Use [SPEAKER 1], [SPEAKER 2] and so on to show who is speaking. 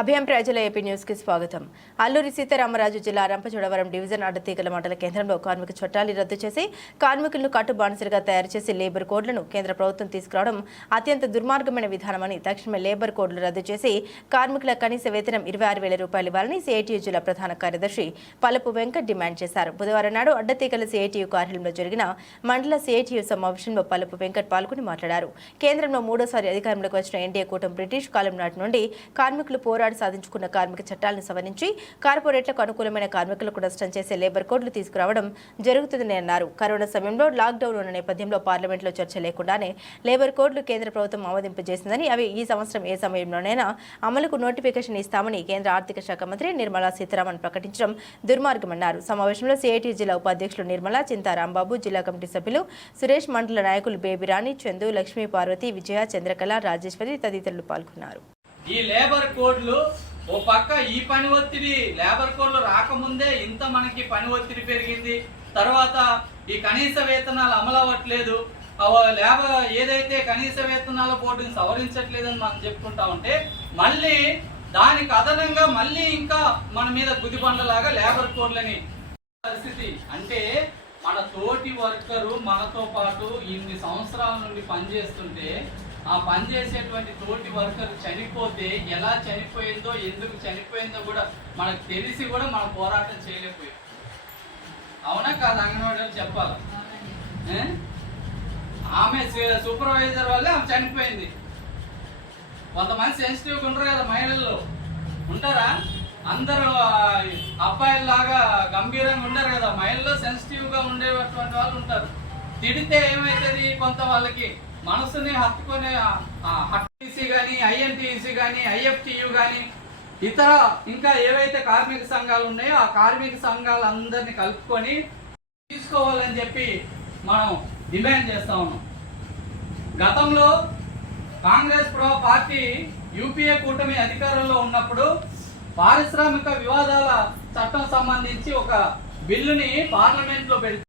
[SPEAKER 1] అభయం ప్రజల ఏపీ న్యూస్కి స్వాగతం. అల్లూరి సీతారామరాజు జిల్లా రంపచోడవరం డివిజన్ అడ్డతీగల మండల కేంద్రంలో కార్మిక చట్టాలు రద్దు చేసి కార్మికులను కట్టు బానిసలుగా తయారు చేసి లేబర్ కోడ్లను కేంద్ర ప్రభుత్వం తీసుకురావడం అత్యంత దుర్మార్గమైన విధానమని తక్షణమే లేబర్ కోడ్లు రద్దు చేసి కార్మికుల కనీస వేతనం ఇరవై ఆరు వేల రూపాయలు ఇవ్వాలని సిఐటియు జిల్లా ప్రధాన కార్యదర్శి పలపు వెంకట్ డిమాండ్ చేశారు. బుధవారం నాడు అడ్డతీగల సిఐటియు కార్యాలయంలో జరిగిన మండల సిఐటియు సమావేశంలో పలపు వెంకట్ పాల్గొని మాట్లాడారు. కేంద్రంలో మూడోసారి అధికారంలోకి వచ్చిన ఎన్డీఏ కూటమి బ్రిటిష్ కాలం నాటి నుండి కార్మికులు పోరా సాధించుకున్న కార్మిక చట్టాలను సవరించి కార్పొరేట్లకు అనుకూలమైన కార్మికులకు నష్టం చేసే లేబర్ కోడ్లు తీసుకురావడం జరుగుతుందని అన్నారు. కరోనా సమయంలో లాక్డౌన్ ఉన్న నేపథ్యంలో పార్లమెంట్లో చర్చ లేకుండానే లేబర్ కోడ్లు కేంద్ర ప్రభుత్వం ఆమోదింపజేసిందని అవి ఈ సంవత్సరం ఏ సమయంలోనైనా అమలుకు నోటిఫికేషన్ ఇస్తామని కేంద్ర ఆర్థిక శాఖ మంత్రి నిర్మలా సీతారామన్ ప్రకటించడం దుర్మార్గమన్నారు. సమావేశంలో సిఐటి జిల్లా ఉపాధ్యక్షులు నిర్మల చింతా రాంబాబు జిల్లా కమిటీ సభ్యులు సురేష్ మండల నాయకులు బేబిరాణి చందు లక్ష్మీ పార్వతి విజయ చంద్రకళ రాజేశ్వరి తదితరులు పాల్గొన్నారు.
[SPEAKER 2] ఈ లేబర్ కోడ్లు ఓ పక్క ఈ పని ఒత్తిడి లేబర్ కోడ్లు రాకముందే ఇంత మనకి పని ఒత్తిడి పెరిగింది. తర్వాత ఈ కనీస వేతనాలు అమలు అవ్వట్లేదు లేబర్ ఏదైతే కనీస వేతనాల బోర్డుని సవరించట్లేదని మనం చెప్పుకుంటా ఉంటే మళ్ళీ దానికి అదనంగా మళ్ళీ ఇంకా మన మీద గుదిబండలాగా లేబర్ కోడ్లని పరిస్థితి. అంటే మన తోటి వర్కరు మనతో పాటు ఇన్ని సంవత్సరాల నుండి పనిచేస్తుంటే ఆ పనిచేసేటువంటి తోటి వర్కర్ చనిపోతే ఎలా చనిపోయిందో ఎందుకు చనిపోయిందో కూడా మనకు తెలిసి కూడా మనం పోరాటం చేయలేకపోయాం. అవునా కాదు అంగన్వాడీ వాళ్ళు చెప్పాలి? ఆమె సూపర్వైజర్ వల్లే ఆమె చనిపోయింది. కొంతమంది సెన్సిటివ్గా ఉండరు కదా మహిళల్లో ఉంటారా? అందరూ అబ్బాయిలాగా గంభీరంగా ఉండరు కదా. మహిళల్లో సెన్సిటివ్గా ఉండేటువంటి వాళ్ళు ఉంటారు. తిడితే ఏమవుతుంది కొంత వాళ్ళకి? మనసుని హత్తుకునే హీసీ కానీ ఐఎన్టీసీ కానీ ఐఎఫ్టియు కానీ ఇతర ఇంకా ఏవైతే కార్మిక సంఘాలు ఉన్నాయో ఆ కార్మిక సంఘాలందరినీ కలుపుకొని తీసుకోవాలని చెప్పి మనం డిమాండ్ చేస్తా ఉన్నాం. గతంలో కాంగ్రెస్ ప్రో పార్టీ యూపీఏ కూటమి అధికారంలో ఉన్నప్పుడు పారిశ్రామిక వివాదాల చట్టం సంబంధించి ఒక బిల్లుని పార్లమెంట్లో పెడుతుంది పెడితే